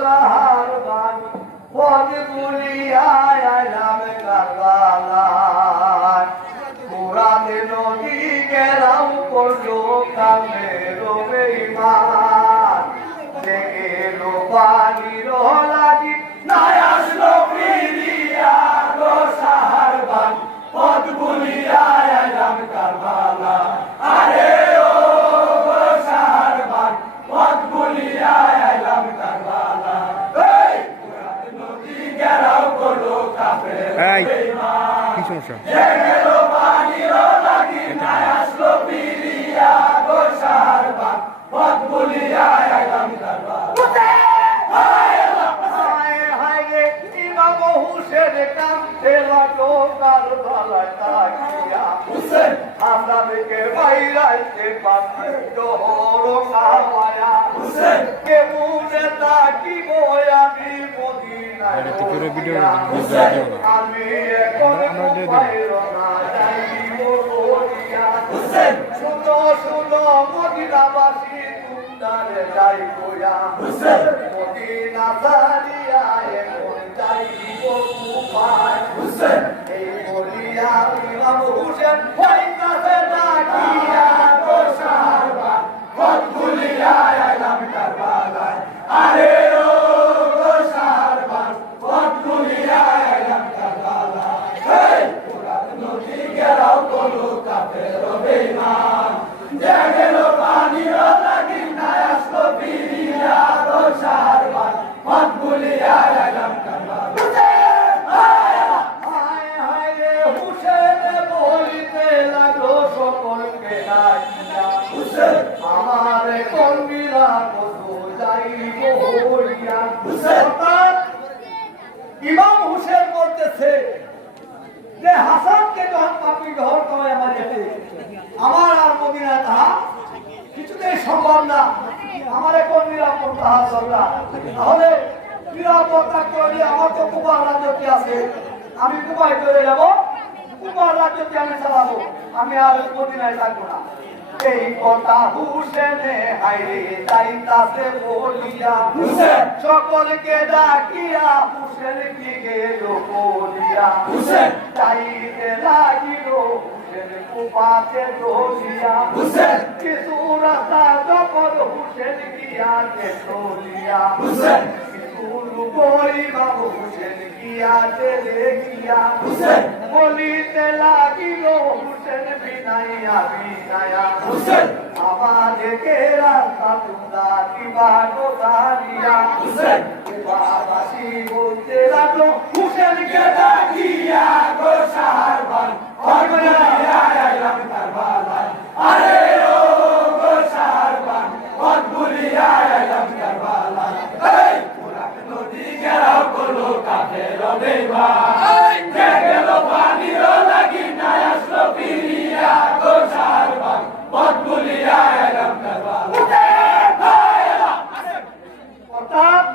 সাহারবান পদ বুলিয়া আইলাম কারবালায় পুরাতে নদী গেলাম করলো কামের বেঈমান দেখেল পানির লাগি নাই আসলো ফিরিয়া গো সাহারবান পদ বুলিয়া আইলাম কারবালা আরে ও গো সাহারবান পদ বুলিয়া আইলাম কারবালা এই পুরাতে নদী গেলাম করলো কামের বেঈমান কি সমস্যা দেখেল পানির লাগি নাই আসলো ফিরিয়া গো সাহারবান পদ বুলিয়া আইলাম কারবালা হুসেন কামতে লাগো কারবালায় তাকিয়া হুসেন হাসানকে বাইরাইতে পারবে জোহর কাওয়া হুসেন কে মুনে তাকিব আমি মদিনায় আমি এখন বাইর না যাইব বলিয়া হুসেন শুনো শুনো মদিনাবাসী তুমদারে যাই গোয়া হুসেন মদিনা সারিয়া এখন যাইব কুফায় হুসেন এই বলিয়া ইমাম হুসেন হইতাছে ডাকিয়া গো সাহারবান পথ ভুলিয়া আইলাম কারবালায় আরে ও গো সাহারবান পথ ভুলিয়া আইলাম কারবালায় এই পুরাত নদী গেরাও করলো কাফের বেঈমান দেখেল পানির লাগি নাই আসলো ফিরিয়া গো সাহারবান পথ ভুলিয়া আইলাম কারবালায় হায় হায় রে হুসেন বলিতে লাগলো সকলকে ডাকিয়া হুসেন আমারে কর্মীরা কত যাইব হইয়া হুসেন ইমাম হুসেন বলতেছে যে হাসানকে যখন পাপি গ্রহণ করে আমার যেতে আমার আর মদিনায় তাহা কিছুতেই সম্ভব না আমার এখন নিরাপদ তাহা চললা তাহলে নিরাপত্তা করলে আমার তো কুমার রাজ্যটি আছে আমি কুমায় চলে যাব কুমার রাজ্যটি আমি চালাবো আমি আর মদিনায় থাকবো না এই কথা হুসেনে হাইরে যাইতাছে বলিয়া হুসেন সকলকে ডাকিয়া হুসেন কি গেল বলিয়া হুসেন যাইতে লাগিল হুসেন কুপাতে দোলিয়া হুসেন কিছু রাস্তা যখন হুসেন গিয়াছে চলিয়া হুসেন হুসেন গিয়াছে দেখিয়া হুসেন বলিতে লাগিল হুসেন বিনাইয়া বিনায়া হুসেন আমাদেরকে রাস্তা তোমরা কিবা কোথারিয়া হুসেন বাবাসী বলতে লাগলো হুসেনকে ডাকিয়া গো সাহারবান আইলাম কারবালায় আরে ও গো সাহারবান পথ ভুলিয়া আইলাম কারবালায় এই পুরাত নদী গেরাও করলো কাফের বেঈমান দেখেল পানির লাগি নাই আসলো ফিরিয়া গো সাহারবান পথ ভুলিয়া আইলাম কারবালায় অর্থাৎ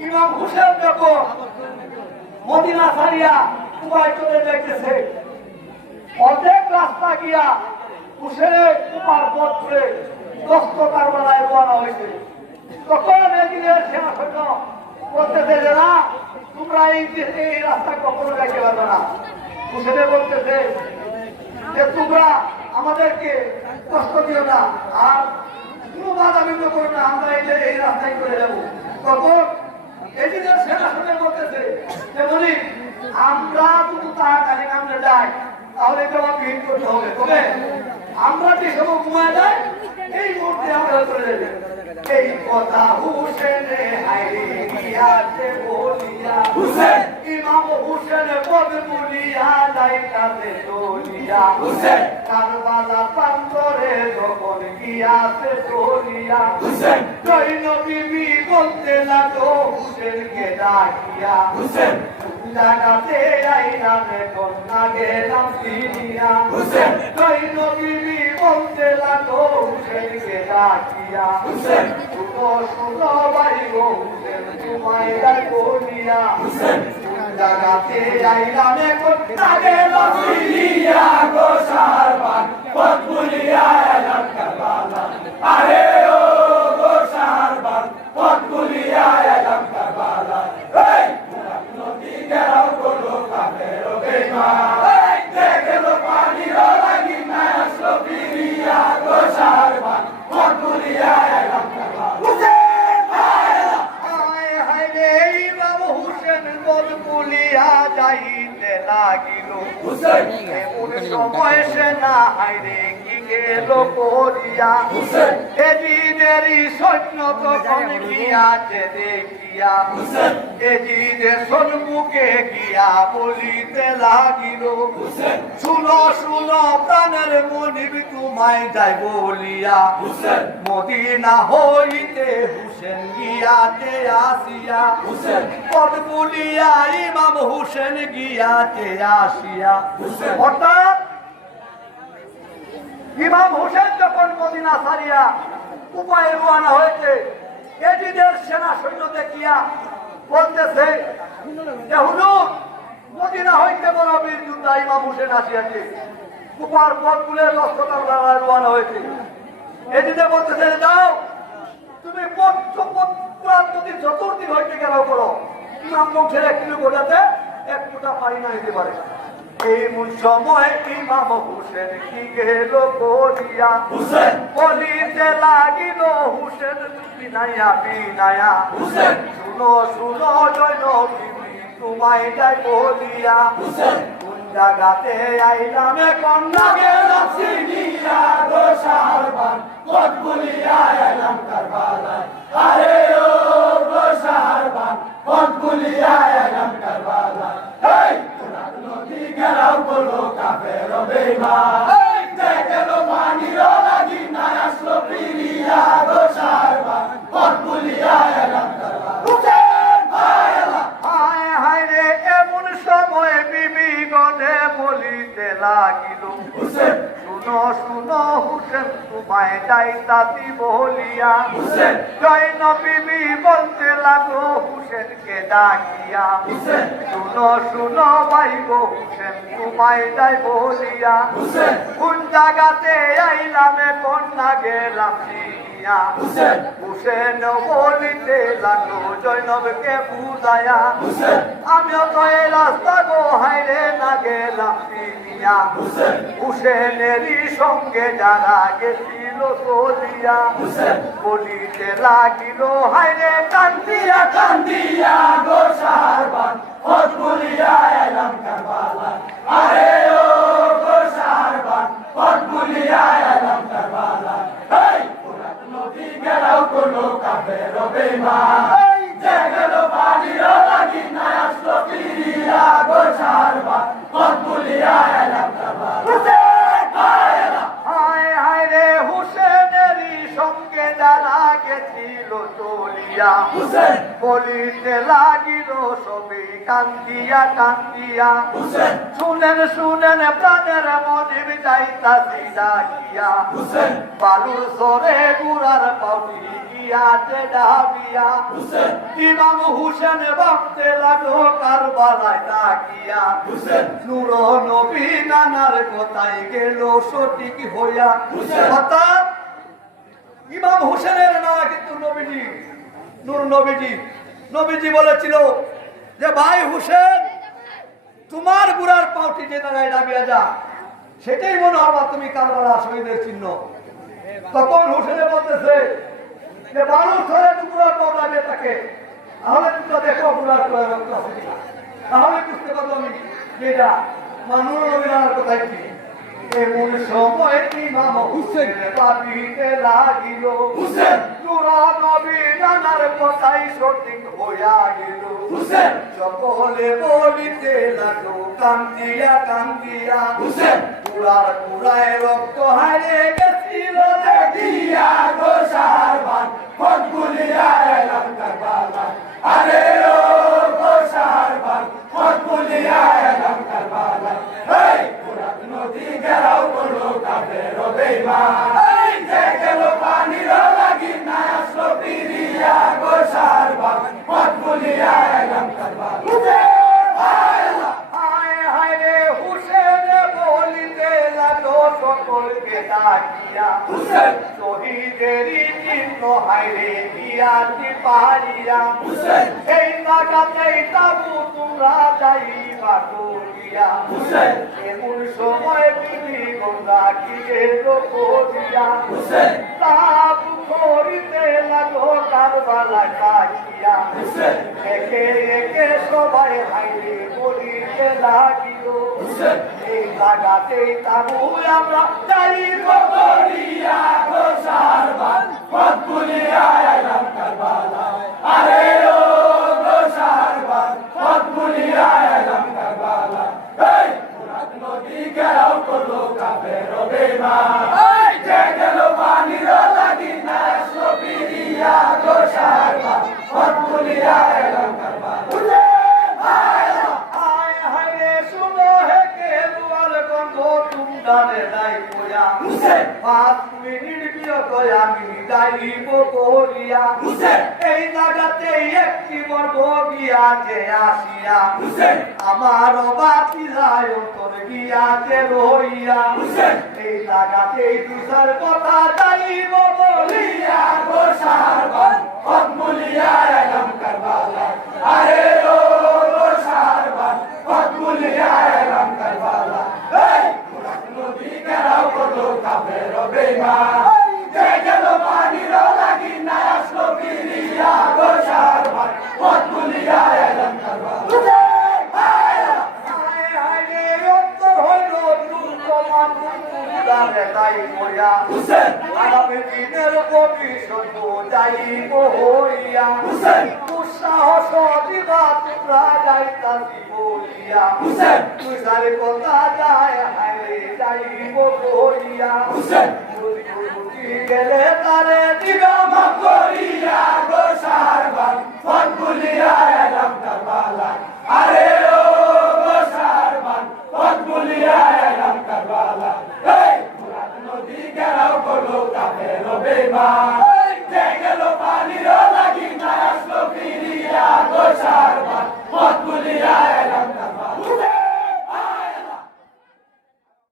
ইমাম হুসেন যখন মদিনা ছাড়িয়া কুবায় চলে যাইতেছে অর্ধেক রাস্তা গিয়া হুসেনের কুমার পত্রে দস্ত কারবালায় রওনা হয়েছে তখন এদিনের সেনা সৈন্য বলতেছে যে না তোমরা এই রাস্তা কখনো যাইতে পারবে না হুসেনে বলতেছে যে তোমরা আমাদেরকে কষ্ট দিও না আর কোনো বাধা বিঘ্ন করো না আমরা এই রাস্তায় করে যাবো তখন এদিনের সেনা সৈন্য বলতেছে যে বলি আমরা যদি তাড়াতাড়ি আমরা যাই তাহলে জবাব বিহীন করতে হবে তবে আমরা যে সব ঘুমায় যাই এই মুহূর্তে আমরা চলে যাবে এই কথা হুসেনে হাইরে গিয়াছে বলিয়া হুসেন ইমাম হুসেন পদ বলিয়া যাইতাছে চলিয়া হুসেন কারবালা প্রান্তরে যখন গিয়াছে চলিয়া হুসেন জৈনব বিবি বলতে লাগলো হুসেনকে ডাকিয়া হুসেন জাগাতে আইলাম কন্যা গেলাম ফিরিয়া হুসেন জৈনব বিবি বলতে লাগলো হুসেনকে ডাকিয়া হুসেন শুনো ভাই গো হুসেন তোমায় ডাকিয়া হুসেন জাগাতে আইলাম কন্যা গেলাম ফিরিয়া গো সাহারবান পথ ভুলিয়া আইলাম কারবালা আরে ও গো সাহারবান পথ ভুলিয়া আইলাম যাইতে লাগিল এমন সময় সে না হাইরে কি গেল করিয়া এজিদেরই সৈন্য তখন গিয়াছে দেখিয়া এজিদের সম্মুখে গিয়া বলিতে লাগিল শুনো শুনো প্রাণের মনিব তোমায় যাই বলিয়া মদিনা হইতে হুসেন গিয়াতে আসিয়া পদ বলিয়া ইমাম হুসেন গিয়াতে আসিয়া অর্থাৎ ইমাম হুসেন যখন মদিনা ছাড়িয়া উপায়ে রওনা হয়েছে এজিদের সেনা সৈন্য দেখিয়া বলতেছে যে হুজুর মদিনা হইতে বড় বীর যোদ্ধা ইমাম হুসেন আসিয়াছে কুপার পথগুলো লক্ষ্যতার লড়াই রওনা হয়েছে এজিদে বলতেছে যাও তুমি যদি চতুর্দিক হইতে গেল করো ইমাম বংশের এক কিলো গোটাতে এক ফুটা পানি না দিতে পারে এই সময় ইমাম হুসেন কি গেল করিয়া বলিতে লাগিল হুসেন বিনায়া বিনায়া শুনো শুনো জৈন বিবি তোমায় যাই বলিয়া কোন জায়গাতে আইলাম কন্যা গেলাম সিনিয়া গো শাহরবান পথ বলিয়া আইলাম কারবালায় আরে ও গো শাহরবান পথ বলিয়া আইলাম কারবালায় এই নদী গেলাও বলো কাফের বেঈমান এই দেখলো পানির লাগি না আসলো ফিরিয়া গো শাহরবান পথ বলিয়া আইলাম কারবালায় হুসেন হায় হায় রে এমন সময় বিবি গনে বলিতে লাগিল হুসেন শুনো শুনো হুসেন তোমায় যাইতাছি বলিয়া হুসেন জৈন বিবি বলতে লাগলো হুসেনকে ডাকিয়া হুসেন শুনো শুনো ভাই গো হুসেন তোমায় যাই বলিয়া হুসেন কোন জায়গাতে আইলাম কন্যা গেলাম চিনিয়া হুসেন হুসেন বলিতে লাগলো জৈনবকে বুঝায়া হুসেন আমিও তো এই রাস্তা গো হাইরে না গেলাম চিনিয়া হুসেন হুসেনেরই সঙ্গে যারা গেছিল চলিয়া বলিতে লাগিল হাইরে কান্দিয়া কান্দিয়া গো শাহরবান পথ বলিয়া এলাম কারবালায় আরে ও গো শাহরবান পথ বলিয়া এলাম কারবালায় এই ফোরাত নদী গেলাও কোনো কাফের বেঈমান এই যে গেল পানির লাগি না আসলো ফিরিয়া গো শাহরবান পথ বলিয়া এলাম কারবালায় সঙ্গে যারা গেছিল চলিয়া বলিতে লাগিল সবে কান্দিয়া কান্দিয়া শুনেন শুনেন প্রাণের মনিব যাইতাছি ডাকিয়া বালুর সরে গুড়ার পাউনি গিয়াছে ডাবিয়া ইমাম হুসেন ভাবতে লাগলো কারবালায় তাকিয়া নূর নবী নানার কথায় গেল সঠিক হইয়া অর্থাৎ ইমাম হুসেনের নাম কিন্তু নবীজি নূর নবীজি নবীজি বলেছিল যে ভাই হুসেন তোমার গুড়ার পাউটি যে জায়গায় ডাবিয়া যা সেটাই মনে হবে তুমি কারবালা শহীদের চিহ্ন তখন হুসেনে বলতেছে যে মানুষ ধরে গুড়ার পাউ ডাবিয়ে থাকে তাহলে তুমি দেখো গুড়ার রক্ত আছে কিনা তাহলে বুঝতে পারবো আমি যে এটা মানুষ নবীর কোথায় কি এমন সময় ইমাম হুসেন ভাবিতে লাগিল হুসেন নূর নবী নানার কথাই সঠিক হইয়া গেল হুসেন সকলে বলিতে লাগলো কান্দিয়া কান্দিয়া হুসেন পুরার পুরায় রক্ত হারিয়ে গেছিল দেখিয়া গো শাহরবান পথ বলিয়া এলাম কারবালায় আরে ও গো শাহরবান পথ বলিয়া এলাম কারবালায় এই পুরাত নদী গেলাও কোনো কাফের বেঈমান এই যে গেল পানির লাগি না আসলো ফিরিয়া গো শাহরবান পথ বলিয়া এলাম কারবালায় হায় হায় রে হুসেন বলিতে লাগলো সকলকে ডাকিয়া হুসেন শহীদেরই চিহ্ন হায় রে গিয়াছি পারিয়া হুসেন এই জায়গাতেই তাবু তোমরা যাইবা করিয়া হুসেন এমন সময় বিবি গঙ্গা কি গেল করিয়া হুসেন তাবু করিতে লাগো কারবালা কাটিয়া একে একে সবাই হাইরে বলিতে লাগিল এই জায়গাতেই তাবু আমরা যাইব করিয়া গো সারবান পথ ভুলিয়া এলাম কারবালা আরে ও গো সারবান পথ ভুলিয়া এলাম কারবালা এই ফুরাত নদী ঘেরাও করলো কাফের বেঈমান এই যে গেল পানির লাগি না আসলো ফিরিয়া গো সারবান পথ ভুলিয়া এলাম কারবালা হায় হায় রে শুনো হে কেলুয়ার গন্ধ তুমডারে নাই পোয়া 5 মিনিট বিরত আমি যাইব করিয়া এই জায়গাতে একটি বর্গ গিয়াছে আসিয়া আমার বাতি যায় অন্তর গিয়াছে রইয়া এই জায়গাতে তুষার কথা যাইব বলিয়া গো সারবান পথ ভুলিয়া এলাম কারবালা আরে ও গো সারবান পথ ভুলিয়া এলাম কারবালা এই ফুরাত নদী ঘেরাও করলো কাফের বেঈমান যে গেল পানির লাগি না আসলো ফিরিয়া গো সারবান পথ ভুলিয়া এলাম কারবালা হায় হায় রে অন্তর হইল দুর্গমান দুর্গারে তাই কইয়া আগামী দিনের ভবিষ্যৎ যাইব হইয়া দুঃসাহস দিবা তোমরা যাইতাছি বলিয়া তুষার কথা যায় হায় যাইব কইয়া গেলে তারে দিবা মাফ করিয়া গো সারবান পথ ভুলিয়া এলাম কারবালা আরে ও গো সারবান পথ ভুলিয়া এলাম কারবালা এই ফুরাত নদী ঘেরাও করলো কাফের বেঈমান যে গেল পানির লাগি না আসলো ফিরিয়া গো সারবান পথ ভুলিয়া